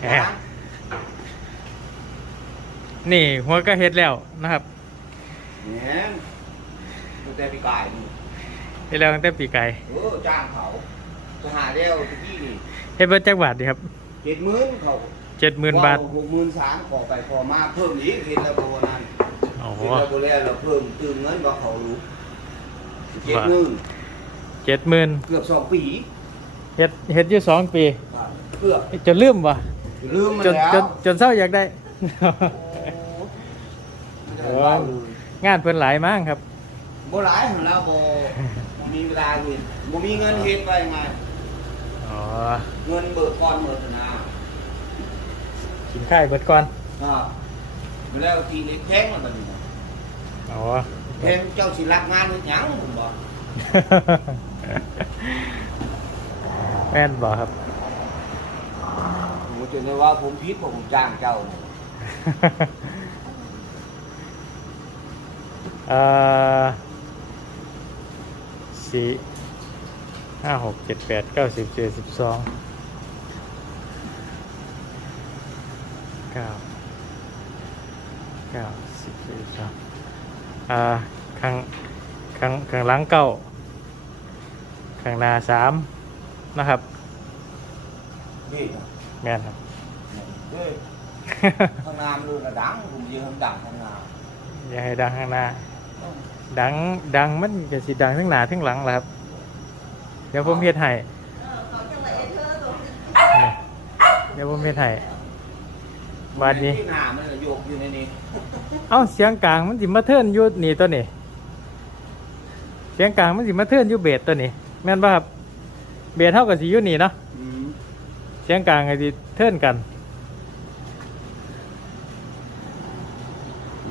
แหมนี่หัวก็เฮ็ดแล้วนะครับเนี่ยตั้งแต่ปีกายนี่เฮ็ดแล้วตั้งแต่ปีไก่เออจ้างเขาจะหาเดียวตะกี้นี่เฮ็ดเบิดจักบาทดีครับเจ็ดหมื่นเขาเจ็ดหมื่นบาทหกหมื่นสามขอไปขอมาเพิ่มอีกเห็นแล้วโบนั้นโอ้เห็นแล้วโบแล้วเราเพิ่มตื่นเงินว่าเขารู้เจ็ดหมื่นเจ็ดหมื่นเกือบสองปีเฮ็ดเฮ็ดอยู่สองปีเกือบจนลืมวะ ลืมมันจนแล้วจนจนเศร้าอยากได้ไม่ได้ว่าเลยงานเพิ่นหลายมากครับ โบหลายของเราโบมีเวลาอยู่โบมีเงินเฮ็ดไปไงอ๋อเงินเบิกก่อนเบิกธนากินข้าวเบิดก่อน อ่าแล้วทีเล็กแพงมันแบบนี้นะอ๋อ แพงเจ้าสิรับงานเฮ็ดหยังผมบอก แม่นบอกครับ ผมจะได้ว่าผมผิดเพราะผมจ้างเจ้าเนี่ยเอ่อสี่ห้าหกเจ็ดแปดเก้าสิบเจ็ดสิบสองเก้าเก้าสิบเจ็ดสิบสองอ่าข้างข้างข้างหลังเก้าข้างหน้าสามนะครับ นี่นะ แม่นครับ เฮ้ยข้างหน้ามันดูกระดังผมยืนข้างดังข้างหน้าอย่าให้ดังข้างหน้า ดังดังมันจะสิดังทั้งหน้าทั้งหลังแหละครับ เดี๋ยวผมเฮ็ดให้นี่เดี๋ยวผมเฮ็ดให้บาดนี้ที่หน้ามันน่ะโยกอยู่ในนี้เอ้าเสียงกลางมันสิมาเทิร์นอยู่นี่ตัวนี้ เสียงกลางมันสิมาเทิร์นอยู่เบสตัวนี้แม่นป่ะครับเบสเท่ากับสิอยู่นี่เนาะอืมเสียงกลางก็สิเทิร์นกัน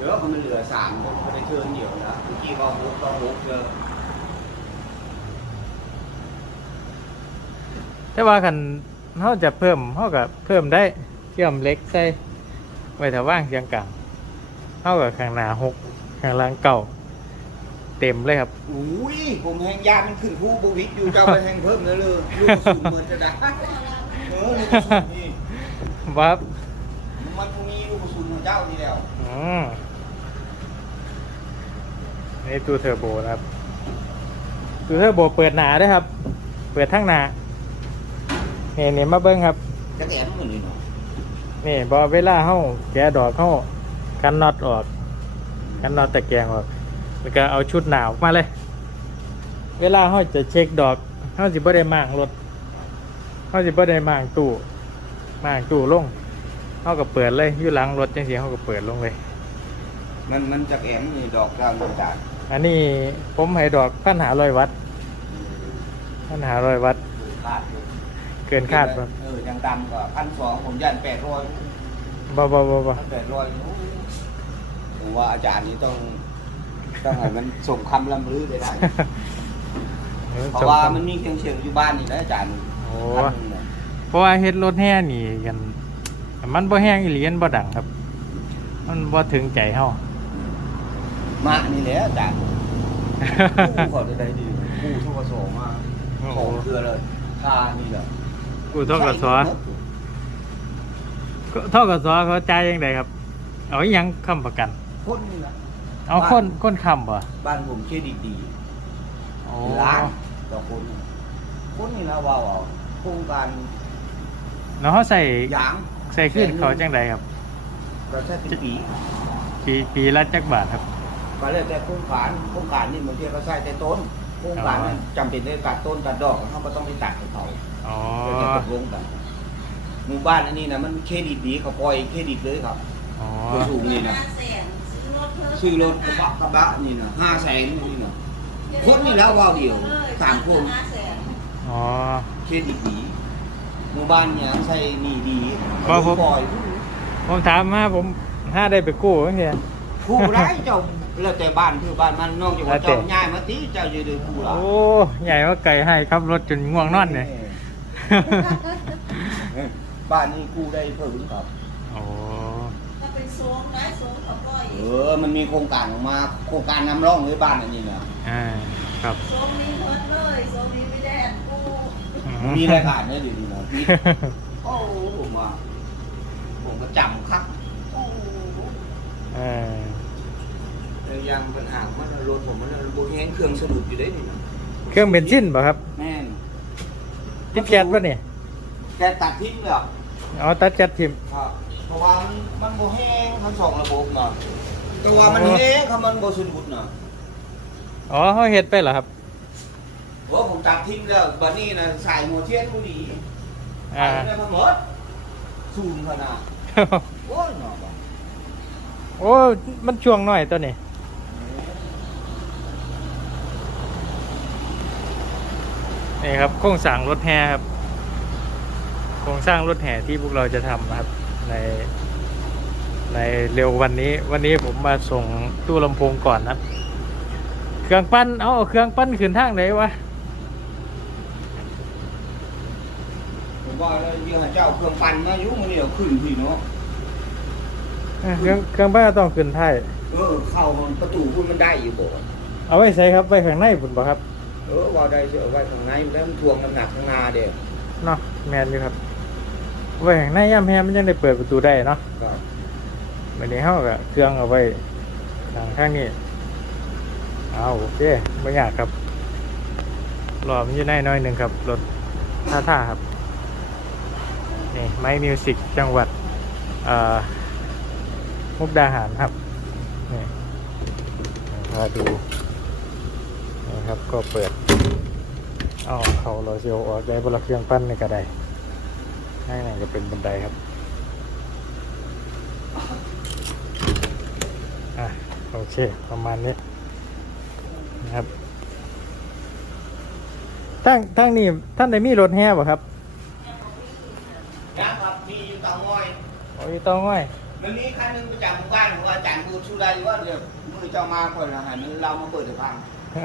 เหลือมันเหลือสามผมก็ได้เชิญเดียวนะเมื่อกี้ก็หกก็หกเจอแต่ว่าคันเฮาจะเพิ่มเฮาก็เพิ่มได้เชื่อมเหล็กใส่ไว้ถ้าว่างเสียงกลางเฮากับข้างหน้าหกข้างหลังเก้าเต็มเลยครับ อุ้ยผมแหงยามันขึ้นผู้บวิดอยู่เจ้าไปแหงเพิ่มเลยเลยลูกกระสุนเหมือนจะได้เออลูกกระสุนนี่ว่ามันมีลูกกระสุนของเจ้านี่แล้วอืม นี่ตู้เทอร์โบนะครับตู้เทอร์โบเปิดหนาด้วยครับ เปิดทั้งหนาเนี่ยเนี่ยมาเบิ้งครับจะแอนเหมือนเลยเนาะนี่บอเวลาเฮาแกะดอกเฮากันน็อตออก กันน็อตตะแกรงออกแล้วก็เอาชุดหนาวมาเลย เวลาเฮาจะเช็คดอกเฮาสิบ่ได้มางรถเฮาสิบ่ได้มางตู้มางตู้ลงเฮาก็เปิดเลยอยู่หลังรถจังซี่เฮาก็เปิดลงเลย มันมันจะแอนนี่ดอกกลางดอกจาน อันนี้ผมให้ดอกพันหาร้อยวัตต์พันหาร้อยวัตต์ขาดอยู่เกินคาดครับเออยังต่ำกว่าพันสองผมยันแปดร้อยบ่บ่บ่บ่พันแปดร้อยผมว่าอาจารย์นี้ต้องต้องให้มันส่งคำลำลือไปได้เพราะว่ามันมีเครื่องเสียงอยู่บ้านนี่นะอาจารย์โอ้พันหนึ่งน่ะเพราะว่าเฮ็ดรถแห่นี่กัน มันบ่แห้งอีหลีมันบ่ดังครับ มันบ่ถึงใจเฮา มานี่แหละอาจารย์กู้ขอได้ดีกู้ทุกกระสอบมาโอ้ขโหองคือเลยค่านี่แหละกูทกสทกสเขาจ่ายยังไงครับ เอาอิหยังค้ำประกันคนนี่นะเอาคนคนค้ำบ่บ้านผมเครดิตดีโอ้ล้านต่อคนคนนี่นะว้าวเอาโครงการแล้วเขาใส่ยางใส่ขึ้นเขาจังไดครับเราใช้เป็นปีปีปีละจักบาทครับ ก็เลยแต่โครงการโครงการนี่บางทีก็ใช้แต่ต้นโครงการนั้นจำเป็นในการต้นการดอกเขาก็ต้องไปตัดให้เขาอ๋อเราจะตกลงกันหมู่บ้านอันนี้นะมันเครดิตดีเขาปล่อยเครดิตเลยครับอ๋อ ตัวสูงนี่นะซื้อรถกระบะกระบะนี่นะห้าแสนนี่นะคนนี่แล้วว่าวเดียวสามคนอ๋อ เครดิตดีหมู่บ้านเนี่ยใช่นี่ดีบ่ผม ปล่อย ผมถามมาผมถ้าได้ไปกู้จังซี่ ผู้ร้ายเจ้าแล้วแต่บ้านคือบ้านมันนอกจากว่าแล้วแต่เจ้าย้ายมาตีเจ้าจะได้ผู้ร้ายโอ้ใหญ่ว่าไก่ให้ครับรถจนง่วงนอนเนี่ยเออบ้านนี้กู้ได้เพิ่มครับโอ้ถ้าเป็นโซมได้โซมเขาปล่อยเออมันมีโครงการออกมาโครงการนำร่องเลยบ้านอันนี้นะอ่าครับโซมนี้เพิดเลยโซมนี้ไม่ได้อันกู้มีรายการเนี่ยเดี๋ยวนี้นะพี่โอ้โหผมว่าประจำครับโอ้โห เออ แล้วยังปัญหามันรถผมมันโบแห้งเครื่องสะดุดอยู่ได้นี่นะเครื่องเบนซินป่ะครับแม่นติดแก๊สป่ะเนี่ยแกตัดทิ้งเลยเหรอเอาตัดแก๊สทิมครับเพราะว่ามันมันโบแห้งทั้งสองระบบเนาะแต่ว่ามันแห้งครับมันโบสะดุดเนาะอ๋อเขาเฮ็ดไปเหรอครับโอ้ผมตัดทิ้งแล้วบัดนี้นะใส่หัวเทียนผู้ดีอ่าใส่ได้ทั้งหมดซูมขนาดโอ้ยเนาะบ่โอ้ มันช่วงหน่อยตัวนี้ นี่ครับโครงสร้างรถแห่ครับโครงสร้างรถแห่ที่พวกเราจะทำนะครับในในเร็ววันนี้ วันนี้ผมมาส่งตู้ลำโพงก่อนนะครับเครื่องปั้นเอาเอาเครื่องปั้นขึ้นทางไหนวะผมว่าแล้วเดี๋ยวให้เจ้าเครื่องปั่นมาอยู่มื้อนี้เอาขึ้นพี่เนาะเอ้ยเครื่องเครื่องปั้นก็ต้องขึ้นท้ายเออเข้ามันประตูคุณมันได้อยู่บ่เอาไว้ใส่ครับไว้ข้างในบุญบ่ครับ เออว่าได้เสียเอาไว้ข้างในแล้วมันทวงน้ำหนักข้างหน้าเด้เนาะแมนอยู่ครับไว้ข้างในย่ำแฮมมันยังได้เปิดประตูได้เนาะก็วันนี้เฮาก็เครื่องเอาไว้ทางข้างนี้เอาโอเคไม่ยากครับรอมันอยู่ในหน้อยหนึ่งครับรถท่าท่าครับนี่ไม้มิวสิกจังหวัดเอ่อมุกดาหารครับนี่พาดู นี่ครับ ก็เปิดเอ๋อเขาเราเซียวออกได้บนเครื่องปั้นในกระไดข้างในก็เป็นบันไดครับอะโอเค ประมาณนี้นะครับทั้งทั้งนี้ท่านได้มีรถแห่ป่ะครับนะครับมีอยู่เตางอยโอ้ยต้องง่อยมันมีคันหนึงประจำหมู่บ้านของอาจารย์บูชูได้ว่าเดี๋ยวมือเจ้ามาก่อนนะให้มันเรามาเปิดให้ฟังเฮ้ยไห น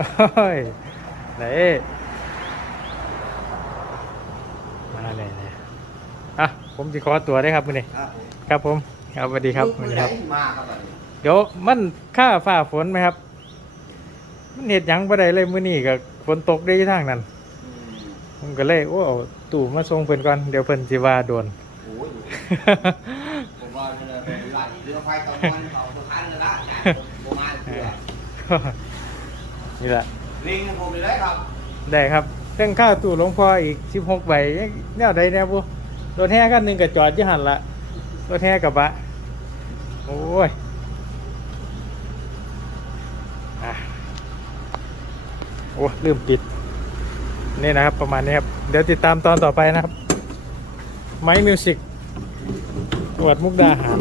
มาเลยเนี่ยอะผมจะขอตัวได้ครับมือนี้ครับผมครับผมครับสวัสดีครับมืมืออนี้ไหนครับมาครับบัดนี้เดี๋ยวมันค่าฝ่าฝนไหมครับ มันเห็ดหยังบ่ได้เลยมื้อนี้ก็ฝนตกได้อยู่ทางนั้นอืมผมก็เลยโอ้เอาตู่มาส่งเพิ่นก่อนเดี๋ยวเพิ่นสิว่าโดนโอ้ยผมว่าเนี่ยเป็นไหลเรือไฟตะวันเขาสะพานเลยละอาจารย์ผมมาเพื่อ นี่แหละลิงผมเลยได้ครับ ได้ครับเรื่องค่าตู้หลวงพ่ออีก16ใบแนวใดแนวบุรถแห่คันหนึงก็จอดอยู่หั่นละรถแห่กระบะโอ้ยอะโอ้ลืมปิด นี่นะครับประมาณนี้ครับ เดี๋ยวติดตามตอนต่อไปนะครับ ไม้มิวสิกจังหวัดมุกดาหาร